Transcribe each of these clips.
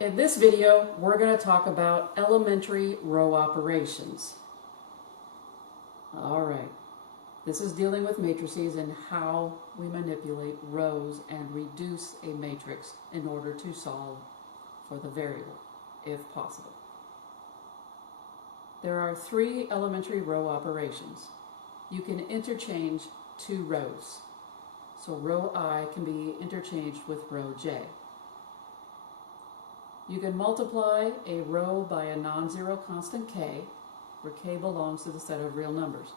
In this video, we're going to talk about elementary row operations. All right, this is dealing with matrices and how we manipulate rows and reduce a matrix in order to solve for the variable, if possible. There are three elementary row operations. You can interchange two rows. So row I can be interchanged with row J. You can multiply a row by a non-zero constant k, where k belongs to the set of real numbers.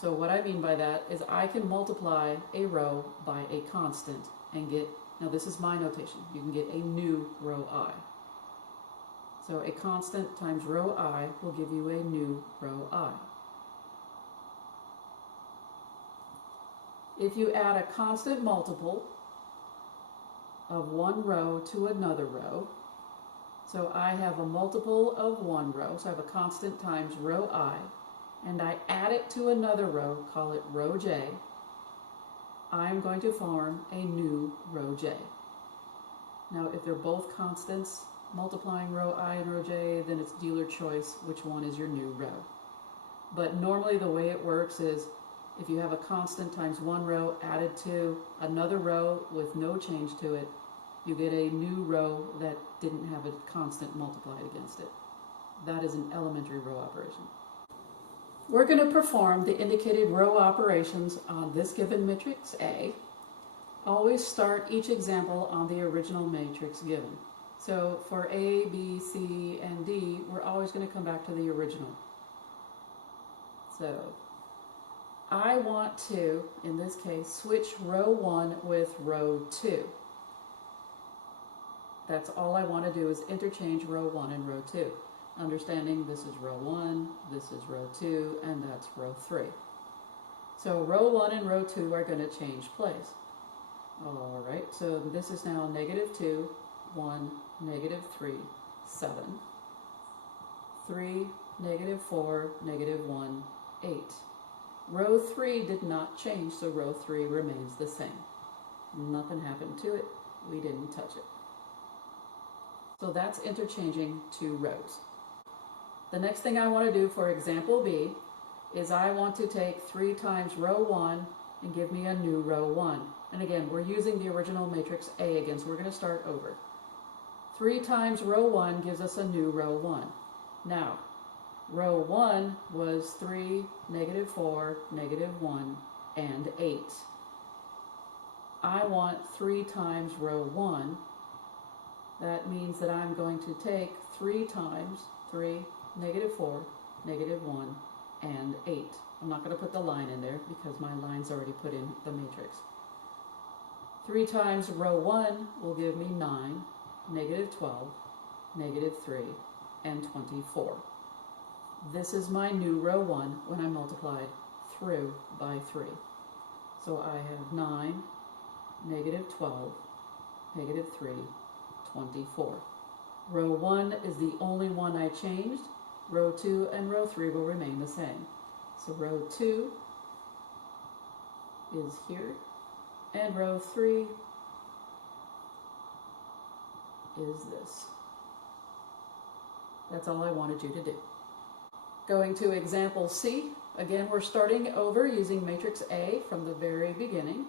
So what I mean by that is I can multiply a row by a constant and get, now this is my notation, you can get a new row I. So a constant times row I will give you a new row I. If you add a constant multiple of one row to another row, so I have a multiple of one row, so I have a constant times row I, and I add it to another row, call it row J, I'm going to form a new row J. Now if they're both constants multiplying row I and row J, then it's dealer choice which one is your new row. But normally the way it works is if you have a constant times one row added to another row with no change to it, you get a new row that didn't have a constant multiplied against it. That is an elementary row operation. We're going to perform the indicated row operations on this given matrix A. Always start each example on the original matrix given. So for A, B, C, and D, we're always going to come back to the original. So I want to, in this case, switch row 1 with row 2. That's all I want to do is interchange row 1 and row 2. Understanding this is row 1, this is row 2, and that's row 3. So row 1 and row 2 are going to change place. Alright, so this is now -2, 1, -3, 7. 3, -4, -1, 8. Row 3 did not change, so row 3 remains the same. Nothing happened to it. We didn't touch it. So that's interchanging two rows. The next thing I want to do for example B is I want to take 3 times row 1 and give me a new row 1. And again, we're using the original matrix A again, so we're going to start over. 3 times row 1 gives us a new row 1. Now, row 1 was 3, -4, -1, and 8. I want 3 times row 1. That means that I'm going to take 3 times 3, -4, -1, and 8. I'm not going to put the line in there because my line's already put in the matrix. 3 times row 1 will give me 9, -12, -3, and 24. This is my new row 1 when I multiplied through by 3. So I have 9, -12, -3, 24. Row 1 is the only one I changed. Row 2 and row 3 will remain the same. So row 2 is here, and row 3 is this. That's all I wanted you to do. Going to example C, again we're starting over using matrix A from the very beginning.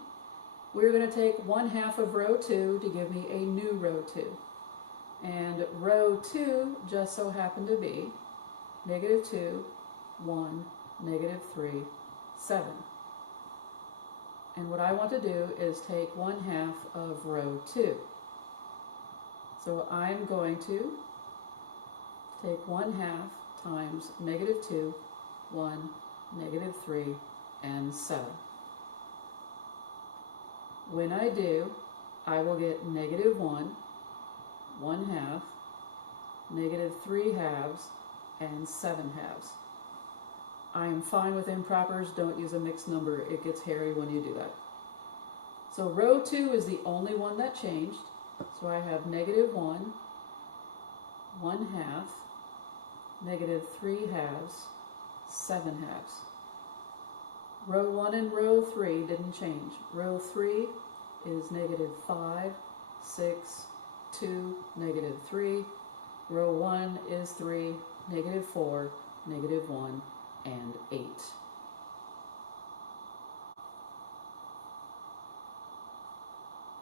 We're going to take 1/2 of row 2 to give me a new row 2. And row 2 just so happened to be -2, 1, -3, 7. And what I want to do is take 1/2 of row 2. So I'm going to take 1/2 times -2, 1, -3, and 7. When I do, I will get -1, 1/2, -3/2, and 7/2. I am fine with impropers. Don't use a mixed number. It gets hairy when you do that. So row 2 is the only one that changed. So I have -1, 1/2, -3/2, 7/2. Row 1 and row 3 didn't change. Row 3 is -5, 6, 2, negative 3. Row 1 is 3, negative 4, negative 1, and 8.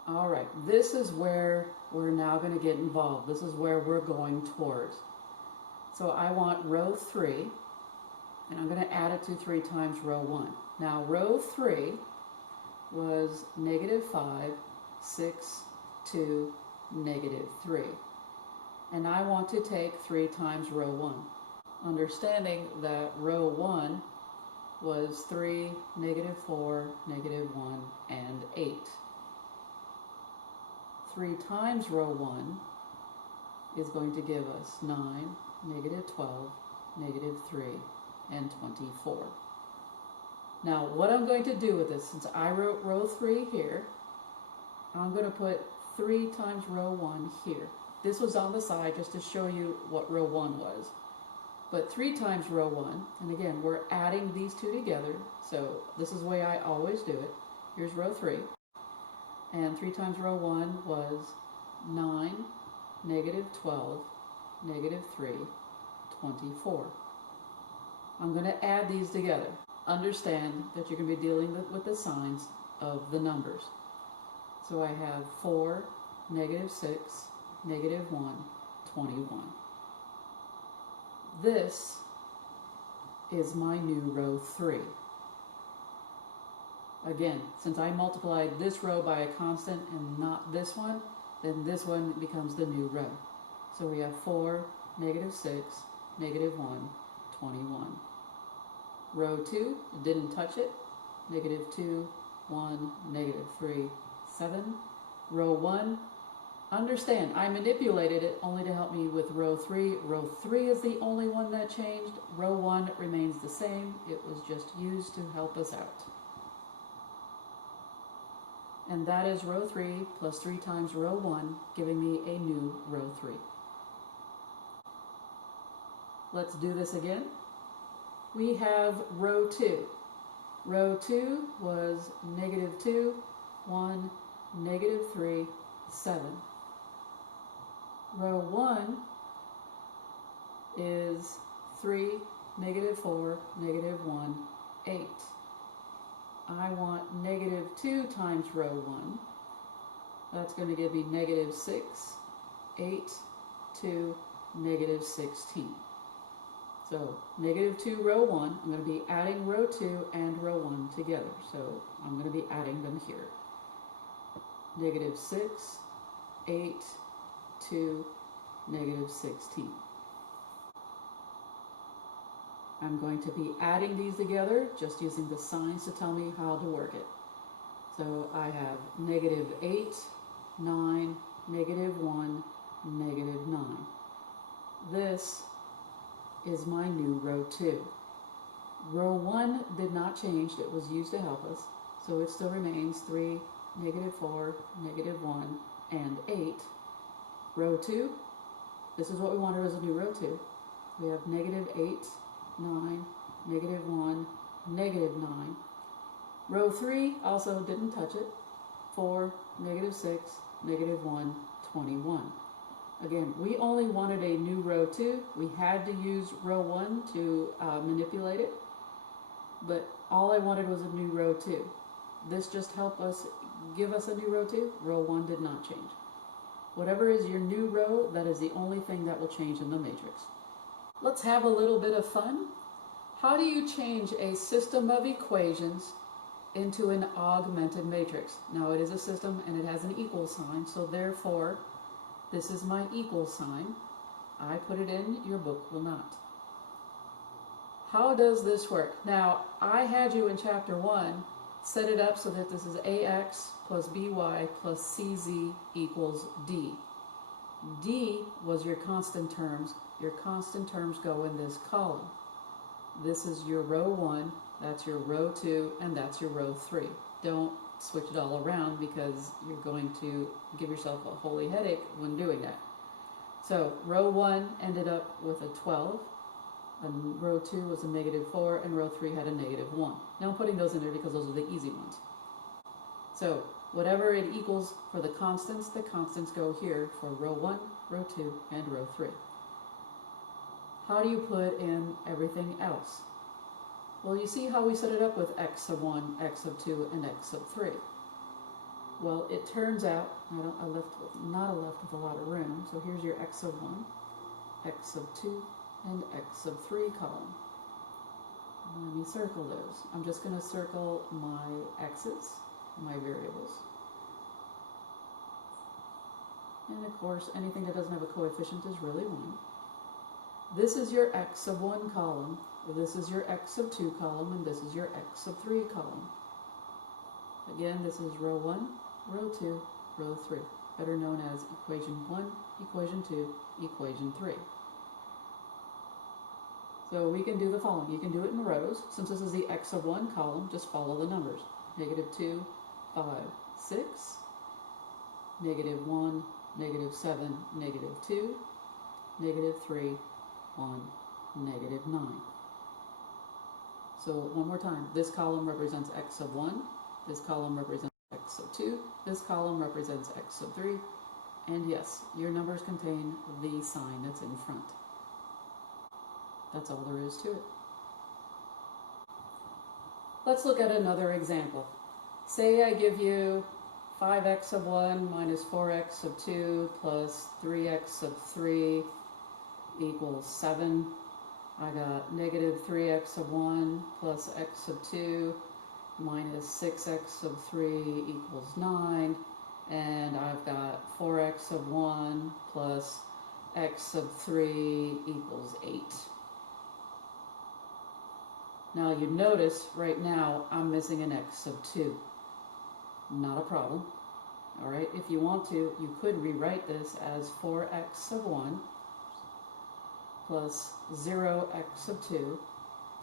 All right, this is where we're now going to get involved. This is where we're going towards. So I want row 3, and I'm going to add it to 3 times row 1. Now row 3 was negative 5, 6, 2, negative 3. And I want to take 3 times row 1. Understanding that row 1 was 3, negative 4, negative 1, and 8. 3 times row 1 is going to give us 9, negative 12, negative 3, and 24. Now, what I'm going to do with this, since I wrote row 3 here, I'm going to put 3 times row 1 here. This was on the side just to show you what row 1 was. But 3 times row 1, and again, we're adding these two together, so this is the way I always do it. Here's row 3. And 3 times row 1 was 9, negative 12, negative 3, 24. I'm going to add these together. Understand that you're going to be dealing with the signs of the numbers. So I have 4, negative 6, negative 1, 21. This is my new row 3. Again, since I multiplied this row by a constant and not this one, then this one becomes the new row. So we have 4, negative 6, negative 1, 21. Row 2, didn't touch it. Negative 2, 1, negative 3, 7. Row 1, understand, I manipulated it only to help me with row 3. Row 3 is the only one that changed. Row 1 remains the same. It was just used to help us out. And that is row 3 plus 3 times row 1, giving me a new row 3. Let's do this again. We have row 2. Row 2 was negative 2, 1, negative 3, 7. Row 1 is 3, negative 4, negative 1, 8. I want negative 2 times row 1. That's going to give me negative 6, 8, 2, negative 16. So negative 2 row 1, I'm going to be adding row 2 and row 1 together. So I'm going to be adding them here. Negative 6, 8, 2, negative 16. I'm going to be adding these together, just using the signs to tell me how to work it. So I have negative 8, 9, negative 1, negative 9. This is my new row 2. Row 1 did not change, it was used to help us, so it still remains 3, negative 4, negative 1, and 8. Row 2, this is what we wanted as a new row 2. We have negative 8, 9, negative 1, negative 9. Row 3 also didn't touch it. 4, negative 6, negative 1, 21. Again, we only wanted a new row 2. We had to use row 1 to manipulate it, but all I wanted was a new row 2. This just helped us give us a new row 2. Row 1 did not change. Whatever is your new row, that is the only thing that will change in the matrix. Let's have a little bit of fun. How do you change a system of equations into an augmented matrix? Now it is a system and it has an equal sign, so therefore this is my equal sign. I put it in, your book will not. How does this work? Now I had you in chapter 1 set it up so that this is ax plus by plus cz equals d. D was your constant terms. Your constant terms go in this column. This is your row 1, that's your row 2, and that's your row 3. Don't switch it all around because you're going to give yourself a holy headache when doing that. So row 1 ended up with a 12, and row 2 was a negative 4, and row 3 had a negative 1. Now I'm putting those in there because those are the easy ones. So Whatever it equals for the constants go here for row 1, row 2, and row 3. How do you put in everything else? Well, you see how we set it up with x sub 1, x sub 2, and x sub 3. Well, it turns out, I left with a lot of room, so here's your x sub 1, x sub 2, and x sub 3 column. Let me circle those. I'm just going to circle my x's, my variables. And of course, anything that doesn't have a coefficient is really 1. This is your x sub 1 column, this is your x sub 2 column, and this is your x sub 3 column. Again, this is row 1, row 2, row 3, better known as equation 1, equation 2, equation 3. So we can do the following. You can do it in rows. Since this is the x sub 1 column, just follow the numbers. -2, 5, 6, -1, -7, -2, -3, 1, -9. So one more time. This column represents x sub 1. This column represents x sub 2. This column represents x sub 3. And yes, your numbers contain the sign that's in front. That's all there is to it. Let's look at another example. Say I give you 5x sub 1 minus 4x sub 2 plus 3x sub 3 equals 7. I got -3x sub 1 plus x sub 2 minus 6x sub 3 equals 9. And I've got 4x sub 1 plus x sub 3 equals 8. Now you notice right now I'm missing an x sub 2. Not a problem. Alright, if you want to, you could rewrite this as 4x sub 1 plus 0x sub 2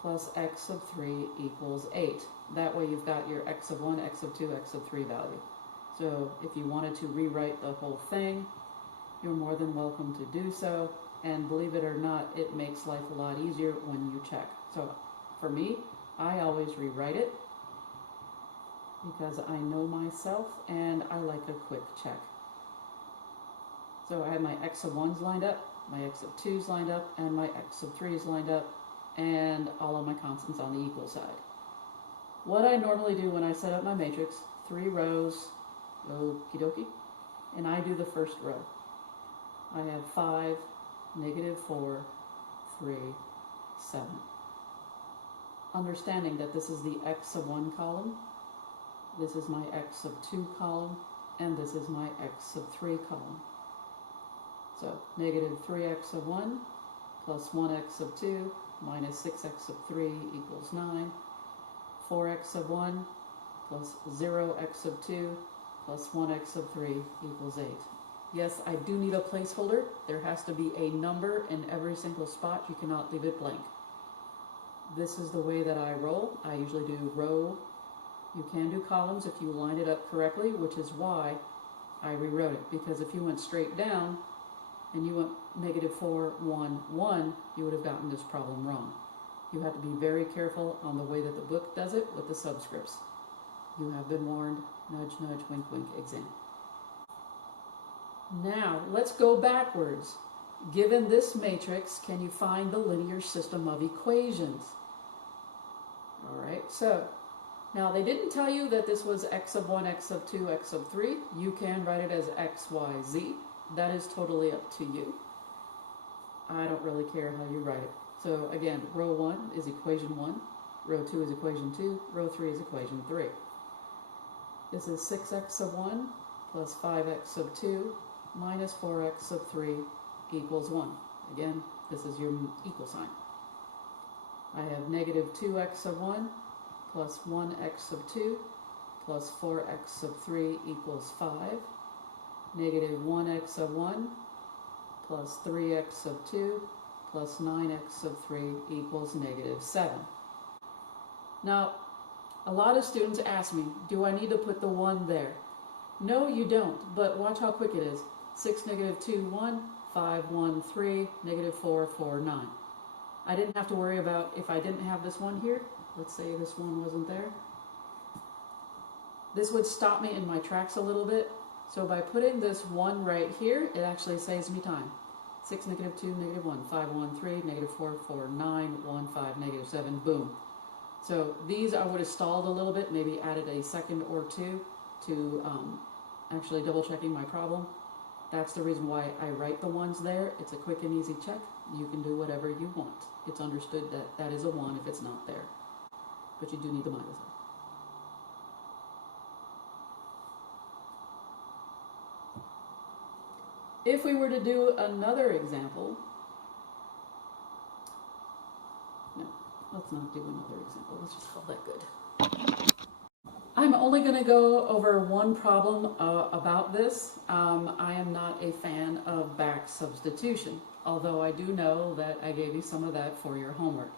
plus x sub 3 equals 8. That way you've got your x sub 1, x sub 2, x sub 3 value. So if you wanted to rewrite the whole thing, you're more than welcome to do so. And believe it or not, it makes life a lot easier when you check. So for me, I always rewrite it because I know myself and I like a quick check. So I have my x sub 1's lined up, my x sub 2's lined up, and my x sub 3's lined up, and all of my constants on the equal side. What I normally do when I set up my matrix, 3 rows, okie dokie, and I do the first row. I have 5, -4, 3, 7. Understanding that this is the x sub 1 column, this is my x sub 2 column, and this is my x sub 3 column. So -3x sub 1 plus 1x sub 2 minus 6x sub 3 equals 9. 4x sub 1 plus 0x sub 2 plus 1x sub 3 equals 8. Yes, I do need a placeholder. There has to be a number in every single spot. You cannot leave it blank. This is the way that I roll. I usually do row. You can do columns if you line it up correctly, which is why I rewrote it. Because if you went straight down and you went -4, 1, 1, you would have gotten this problem wrong. You have to be very careful on the way that the book does it with the subscripts. You have been warned. Nudge, nudge, wink, wink, exam. Now, let's go backwards. Given this matrix, can you find the linear system of equations? All right, so now they didn't tell you that this was x sub 1, x sub 2, x sub 3. You can write it as x, y, z. That is totally up to you. I don't really care how you write it. So again, row 1 is equation 1, row 2 is equation 2, row 3 is equation 3. This is 6x sub 1 plus 5x sub 2 minus 4x sub 3 equals 1. Again, this is your equal sign. I have -2x sub 1 plus 1x sub 2 plus 4x sub 3 equals 5. -1x sub 1 plus 3x sub 2 plus 9x sub 3 equals -7. Now, a lot of students ask me, do I need to put the 1 there? No, you don't, but watch how quick it is. 6, -2, 1, 5, 1, 3, -4, 4, 9. I didn't have to worry about if I didn't have this 1 here. Let's say this 1 wasn't there. This would stop me in my tracks a little bit. So by putting this 1 right here, it actually saves me time. 6, negative 2, negative 1, 5, 1, 3, negative 4, 4, 9, 1, 5, negative 7, boom. So these I would have stalled a little bit, maybe added a second or two to actually double checking my problem. That's the reason why I write the ones there. It's a quick and easy check. You can do whatever you want. It's understood that that is a 1 if it's not there. But you do need the minus there. If we were to do another example, no, let's not do another example. Let's just call that good. I'm only going to go over one problem about this. I am not a fan of back substitution, although I do know that I gave you some of that for your homework.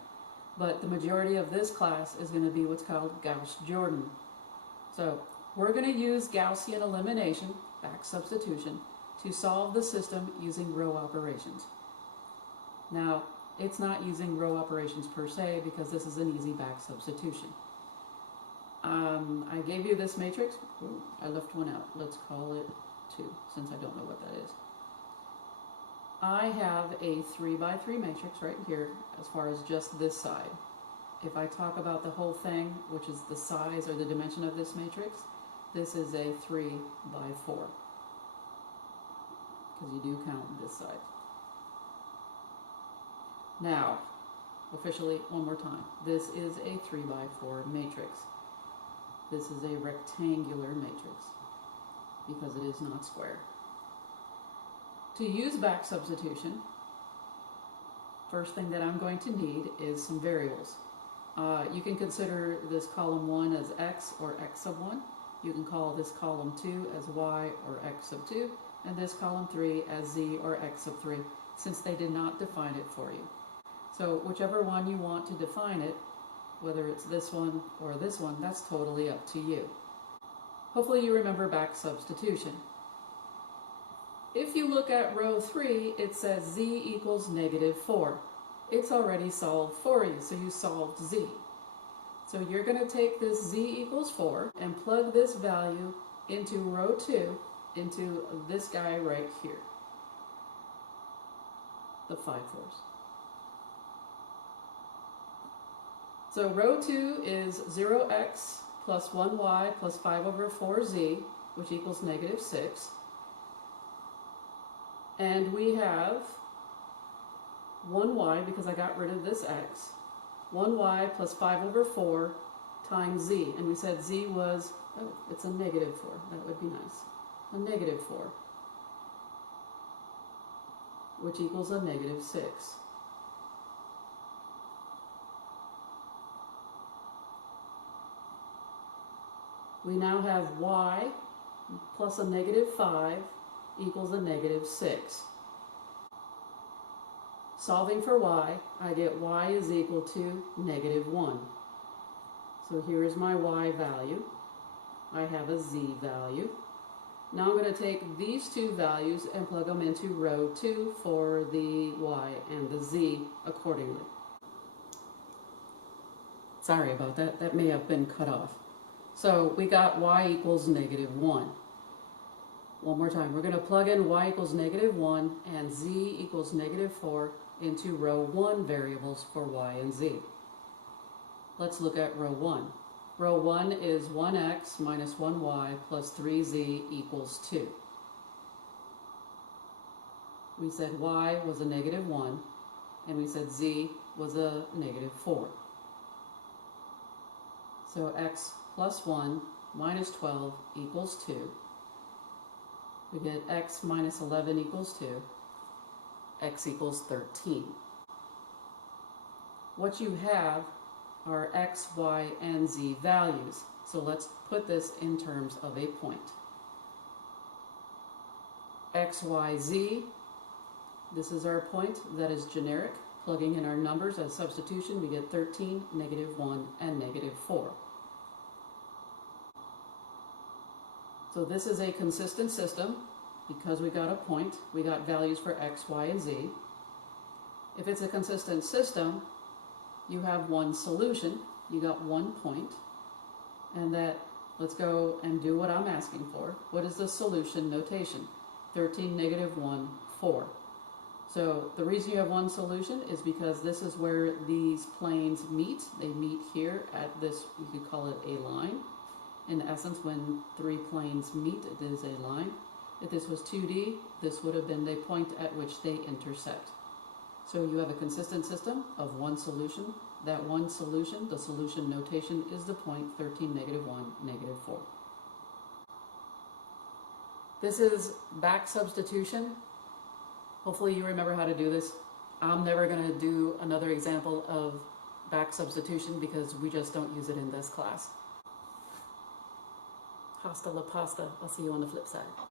But the majority of this class is going to be what's called Gauss-Jordan. So we're going to use Gaussian elimination, back substitution, to solve the system using row operations. Now, it's not using row operations per se because this is an easy back substitution. I gave you this matrix. Ooh, I left one out. Let's call it 2 since I don't know what that is. I have a 3 by 3 matrix right here as far as just this side. If I talk about the whole thing, which is the size or the dimension of this matrix, this is a 3 by 4. Because you do count this side. Now, officially, one more time, this is a 3 by 4 matrix. This is a rectangular matrix because it is not square. To use back substitution, first thing that I'm going to need is some variables. You can consider this column 1 as x or x sub 1. You can call this column 2 as y or x sub 2. And this column 3 as z or x sub 3, since they did not define it for you. So whichever one you want to define it, whether it's this one or this one, that's totally up to you. Hopefully you remember back substitution. If you look at row 3, it says z equals negative 4. It's already solved for you, so you solved z. So you're going to take this z equals 4 and plug this value into row 2, into this guy right here, the 5 fours. So row 2 is 0x plus 1y plus 5 over 4z, which equals negative 6. And we have 1y, because I got rid of this x, 1y plus 5 over 4 times z. And we said z was, oh, it's a negative 4. That would be nice. A negative 4, which equals a negative 6. We now have y plus a negative 5 equals a negative 6. Solving for y, I get y is equal to negative 1. So here is my y value. I have a z value. Now I'm going to take these two values and plug them into row 2 for the y and the z accordingly. Sorry about that. That may have been cut off. So we got y equals negative 1. One more time. We're going to plug in y equals negative 1 and z equals negative 4 into row 1 variables for y and z. Let's look at row 1. Row 1 is 1x minus 1y plus 3z equals 2. We said y was a negative 1, and we said z was a negative 4. So x plus 1 minus 12 equals 2. We get x minus 11 equals 2. X equals 13. What you have are x, y, and z values. So let's put this in terms of a point. X, y, z, this is our point that is generic. Plugging in our numbers as substitution, we get 13, negative 1, and negative 4. So this is a consistent system because we got a point. We got values for x, y, and z. If it's a consistent system, you have one solution. You got one point, and that let's go and do what I'm asking for. What is the solution notation? 13, negative 1, 4. So the reason you have one solution is because this is where these planes meet. They meet here at this, you could call it a line. In essence, when three planes meet, it is a line. If this was 2D, this would have been the point at which they intersect. So you have a consistent system of one solution. That one solution, the solution notation, is the point 13, negative 1, negative 4. This is back substitution. Hopefully you remember how to do this. I'm never going to do another example of back substitution because we just don't use it in this class. Hasta la pasta. I'll see you on the flip side.